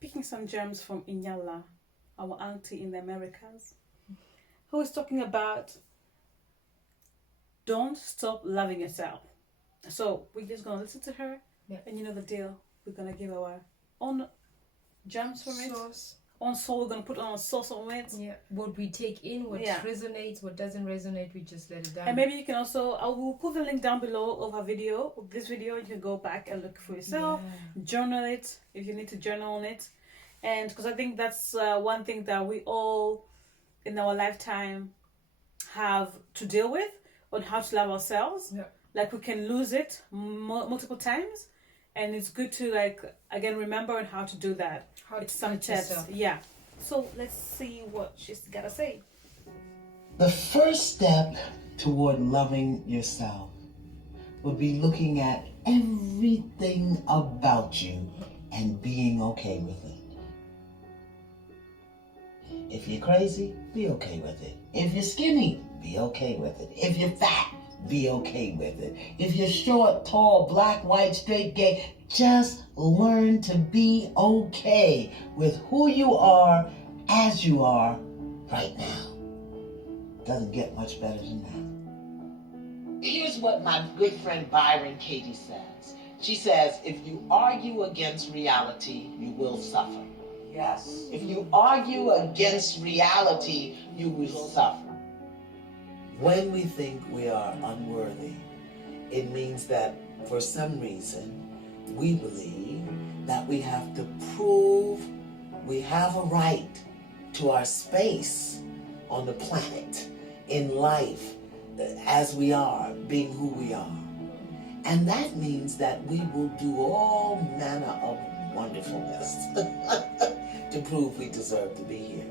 picking some gems from Inyala, our auntie in the Americas, who is talking about don't stop loving yourself. So we're just gonna listen to her, and you know the deal. We're gonna give our own gems from it. On soul, we're gonna put on a sauce on it. Yeah. What we take in, what resonates, what doesn't resonate, we just let it down. And maybe you can also, I will put the link down below of our video, of this video. You can go back and look for yourself, journal it if you need to journal on it, and because I think that's one thing that we all in our lifetime have to deal with on how to love ourselves. Yeah. Like we can lose it multiple times, and it's good to like again remember on how to do that. It's some tips. Yeah. So let's see what she's gotta say. The first step toward loving yourself would be looking at everything about you and being okay with it. If you're crazy, be okay with it. If you're skinny, be okay with it. If you're fat, be okay with it. If you're short, tall, black, white, straight, gay, just learn to be okay with who you are as you are right now. Doesn't get much better than that. Here's what my good friend Byron Katie says. She says, if you argue against reality, you will suffer. Yes. If you argue against reality, you will suffer. When we think we are unworthy, it means that for some reason, we believe that we have to prove we have a right to our space on the planet, in life, as we are, being who we are. And that means that we will do all manner of wonderfulness to prove we deserve to be here.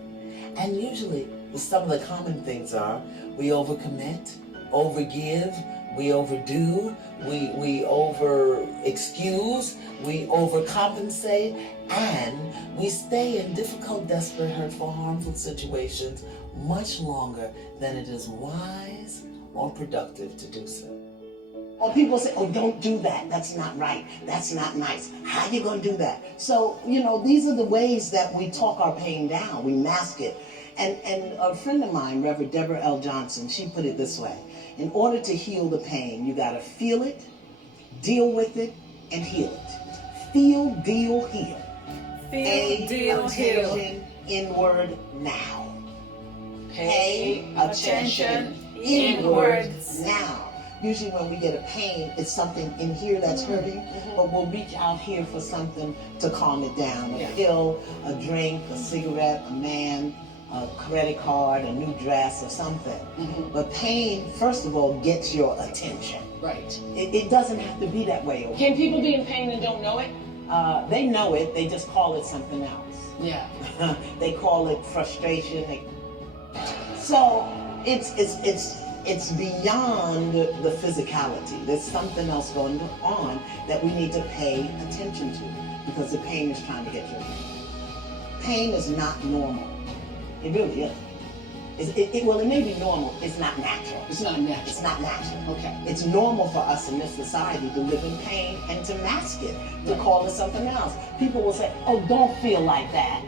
And usually, some of the common things are we overcommit, overgive, we overdo, we over excuse, we overcompensate, and we stay in difficult, desperate, hurtful, harmful situations much longer than it is wise or productive to do so. Or people say, oh, don't do that. That's not right. That's not nice. How you gonna do that? So, these are the ways that we talk our pain down. We mask it. And a friend of mine, Reverend Deborah L. Johnson, she put it this way. In order to heal the pain, you gotta feel it, deal with it, and heal it. Feel, deal, heal. Feel, deal, heal. Inward now. Pay attention inwards now. Usually when we get a pain, it's something in here that's hurting, but we'll reach out here for something to calm it down. A pill, a drink, a cigarette, a man, a credit card, a new dress, or something. But pain, first of all, gets your attention. Right. It doesn't have to be that way. Can people be in pain and don't know it? They know it, they just call it something else. Yeah. They call it frustration. So it's beyond the physicality. There's something else going on that we need to pay attention to because the pain is trying to get your attention. Pain is not normal. It really is. Well, it may be normal. It's not natural. It's not natural. It's not natural. Okay. It's normal for us in this society to live in pain and to mask it, to call it something else. People will say, oh, don't feel like that.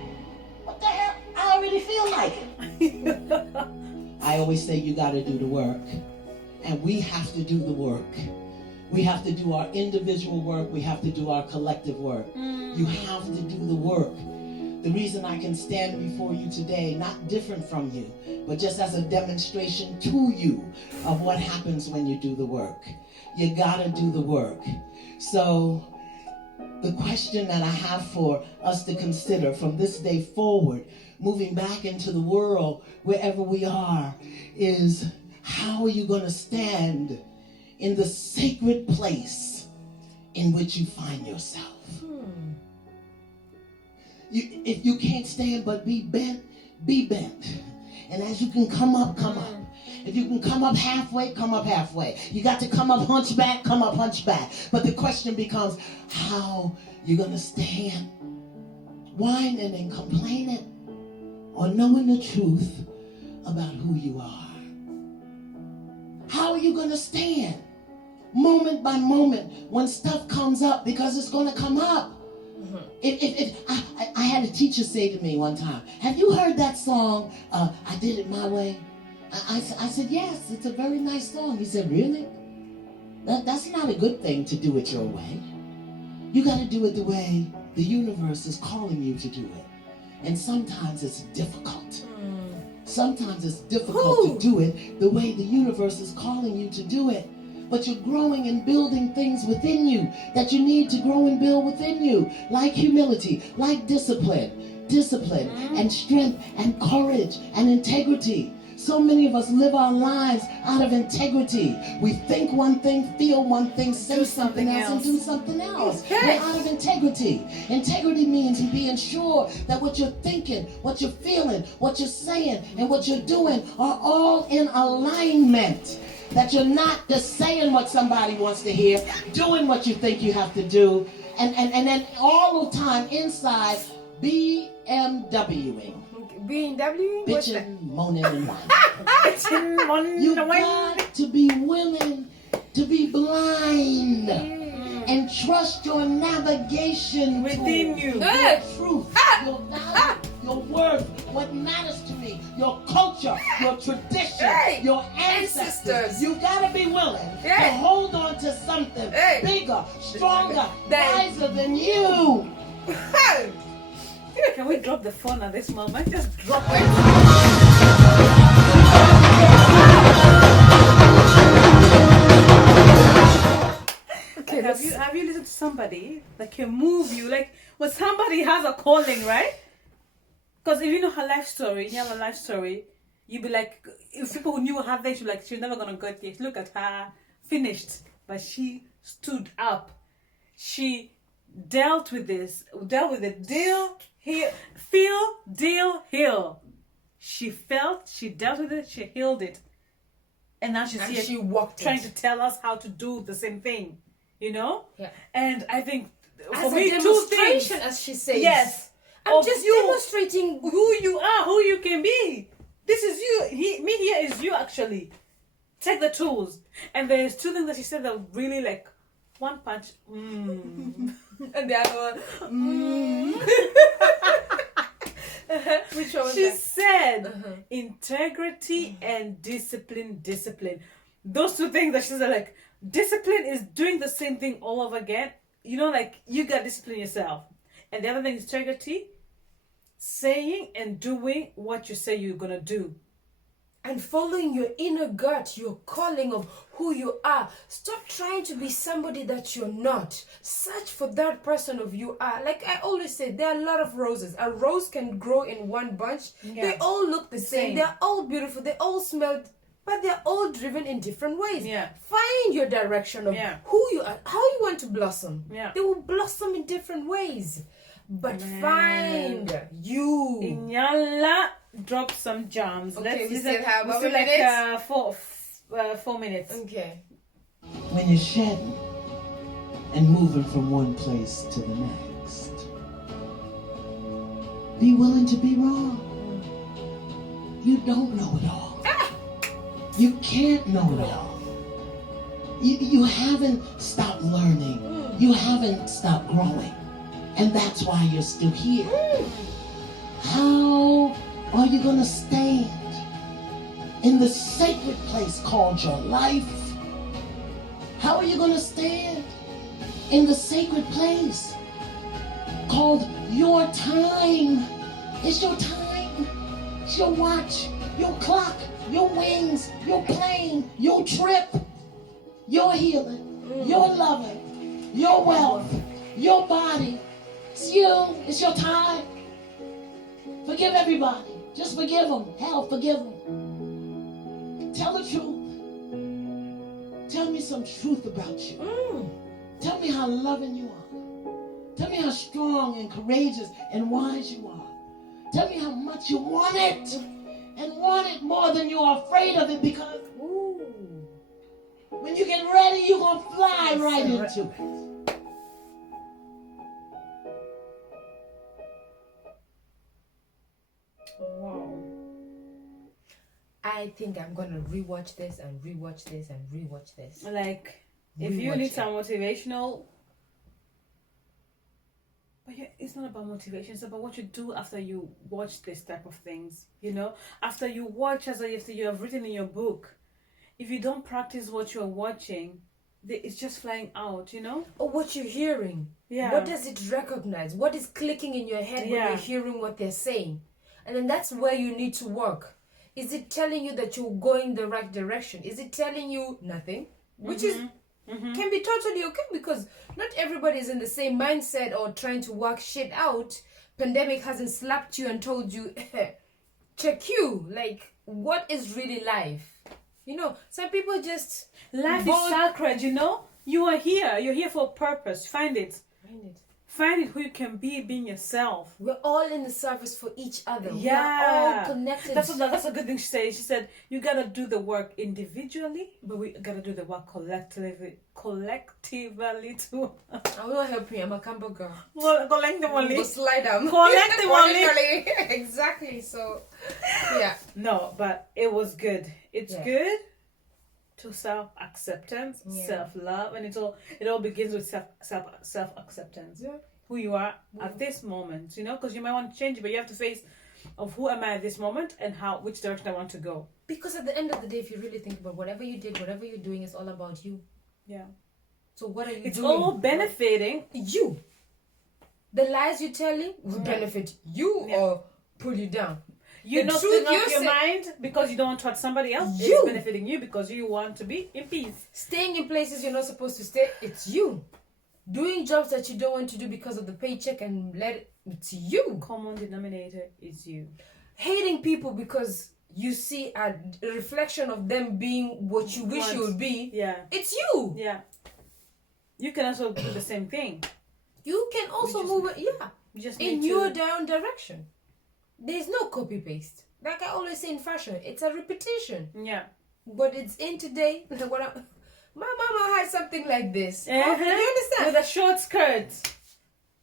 What the hell? I already feel like it. I always say you got to do the work, and we have to do the work. We have to do our individual work. We have to do our collective work. You have to do the work. The reason I can stand before you today, not different from you, but just as a demonstration to you of what happens when you do the work. You got to do the work. So the question that I have for us to consider from this day forward, moving back into the world, wherever we are, is how are you going to stand in the sacred place in which you find yourself? If you can't stand but be bent, be bent. And as you can come up, come up. If you can come up halfway, come up halfway. You got to come up hunchback, come up hunchback. But the question becomes, how you going to stand whining and complaining or knowing the truth about who you are? How are you going to stand moment by moment when stuff comes up, because it's going to come up? I had a teacher say to me one time, have you heard that song, I Did It My Way? I said, yes, it's a very nice song. He said, really? That's not a good thing to do it your way. You got to do it the way the universe is calling you to do it. And sometimes it's difficult. Sometimes it's difficult to do it the way the universe is calling you to do it. But you're growing and building things within you that you need to grow and build within you, like humility, like discipline and strength and courage and integrity. So many of us live our lives out of integrity. We think one thing, feel one thing, say something else, and do something else. We're out of integrity. Integrity means being sure that what you're thinking, what you're feeling, what you're saying, and what you're doing are all in alignment. That you're not just saying what somebody wants to hear, doing what you think you have to do, and then all the time inside BMWing. BMW? Bitching, moaning, and whining. You got to be willing to be blind and trust your navigation within you. Your truth, your value, your worth, what matters to me, your culture, your tradition, your ancestors. You gotta be willing to hold on to something bigger, stronger, wiser than you. Can we drop the phone at this moment? Just drop it. Okay, have you listened to somebody that can move you? Like when somebody has a calling, right? Because if you know her life story, Inyala's life story, you'd be like, if people who knew her, they should like, she's never gonna get it. Look at her, finished. But she stood up. She dealt with it. Deal, heal. She felt, she dealt with it, she healed it. And now she's here she walked trying to tell us how to do the same thing. You know? Yeah. And I think for as me, a two demonstration, things. as she says. Yes. I'm just demonstrating who you are, who you can be. This is you. Me here is you actually. Take the tools. And there's two things that she said that really like one punch. And the other one. Which one was She that? said integrity and discipline. Those two things that she said, like discipline is doing the same thing all over again. You know, like you got discipline yourself. And the other thing is integrity, saying and doing what you say you're gonna do. And following your inner gut, your calling of who you are. Stop trying to be somebody that you're not. Search for that person of you are. Like I always say, there are a lot of roses. A rose can grow in one bunch. Yeah. They all look the same. They're all beautiful. They all smell, but they're all driven in different ways. Yeah. Find your direction of who you are, how you want to blossom. Yeah. They will blossom in different ways. But find you. Inyala, drop some jams. Okay, Let's still have we like 4 minutes. Okay. When you're shedding and moving from one place to the next, be willing to be wrong. You don't know it all. You can't know it all. You haven't stopped learning. You haven't stopped growing. And that's why you're still here. How are you going to stand in the sacred place called your life? How are you going to stand in the sacred place called your time? It's your time. It's your watch, your clock, your wings, your plane, your trip, your healing, your loving, your wealth, your body. It's you. It's your time. Forgive everybody. Just forgive them. Hell, forgive them. Tell the truth. Tell me some truth about you. Tell me how loving you are. Tell me how strong and courageous and wise you are. Tell me how much you want it. And want it more than you are afraid of it, because when you get ready, you're going to fly right into it. Wow. I think I'm gonna rewatch this and rewatch this and rewatch this. Like, if you need some motivational But yeah, it's not about motivation. It's about what you do after you watch this type of things. You know, after you watch, after you have written in your book, if you don't practice what you're watching, it's just flying out. You know, Or what you're hearing. Yeah. What does it recognize? What is clicking in your head when Yeah. you're hearing what they're saying? And then that's where you need to work. Is it telling you that you're going the right direction? Is it telling you nothing? Which is can be totally okay, because not everybody is in the same mindset or trying to work shit out. Pandemic hasn't slapped you and told you, check you. Like, what is really life? You know, some people just life is sacred. You know, you are here. You're here for a purpose. Find it. Find it who you can be, being yourself. We're all in the service for each other. Yeah. We are all connected. That's a good thing she said. She said, you gotta do the work individually, but we gotta do the work collectively too. I will help you. I'm a Cambo girl. Well, collectively. Go slide down. Collectively. Exactly. So, yeah. No, but it was good. It's Yeah. good to self-acceptance, Yeah. self-love, and it all begins with self-acceptance. Yeah. Who you are at this moment, you know, because you might want to change, but you have to face of who am I at this moment and which direction I want to go. Because at the end of the day, if you really think about whatever you did, whatever you're doing, is all about you. Yeah. So what are you It's doing? all benefiting You. The lies you're telling will benefit you or pull you down. you're The not truth filling up you're your saying- mind because you don't want to hurt somebody else. You. It's benefiting you because you want to be in peace. Staying in places you're not supposed to stay, it's you. Doing jobs that you don't want to do because of the paycheck and it's you. Common denominator is you. Hating people because you see a reflection of them being what you wish you would be, Yeah. it's you. Yeah. You can also do the same thing. You can also move it, You just in need your to. own direction. There's no copy paste. Like I always say in fashion, it's a repetition. Yeah. But it's in today. My mama had something like this. You Uh-huh. understand? With a short skirt,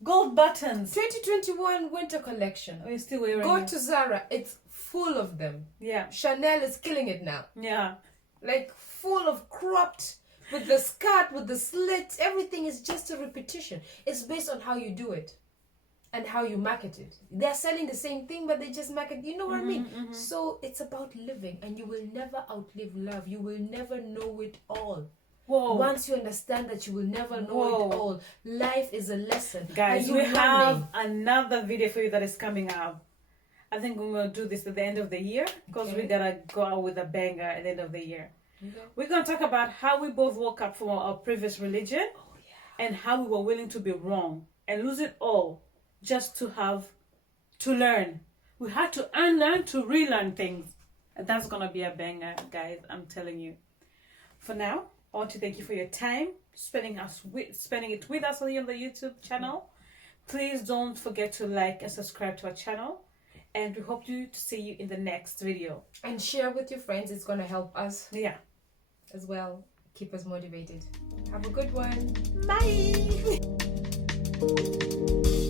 gold buttons. 2021 winter collection. We're still wearing Go it. to Zara. It's full of them. Yeah. Chanel is killing it now. Yeah. Like full of cropped with the skirt, with the slits. Everything is just a repetition. It's based on how you do it and how you market it. They're selling the same thing, but they just market. You know what I mean? So it's about living, and you will never outlive love. You will never know it all. Whoa. Once you understand that you will never know Whoa. it all, life is a lesson. Guys, and we you're have learning. another video for you that is coming up. I think we're going to do this at the end of the year because we Okay. got to go out with a banger at the end of the year. Okay. We're going to talk about how we both woke up from our previous religion and how we were willing to be wrong and lose it all just to learn. We had to unlearn to relearn things. And that's going to be a banger, guys. I'm telling you. For now, I want to thank you for your time, spending it with us on the YouTube channel. Please don't forget to like and subscribe to our channel. And we hope to see you in the next video. And share with your friends. It's going to help us Yeah. as well. Keep us motivated. Have a good one. Bye.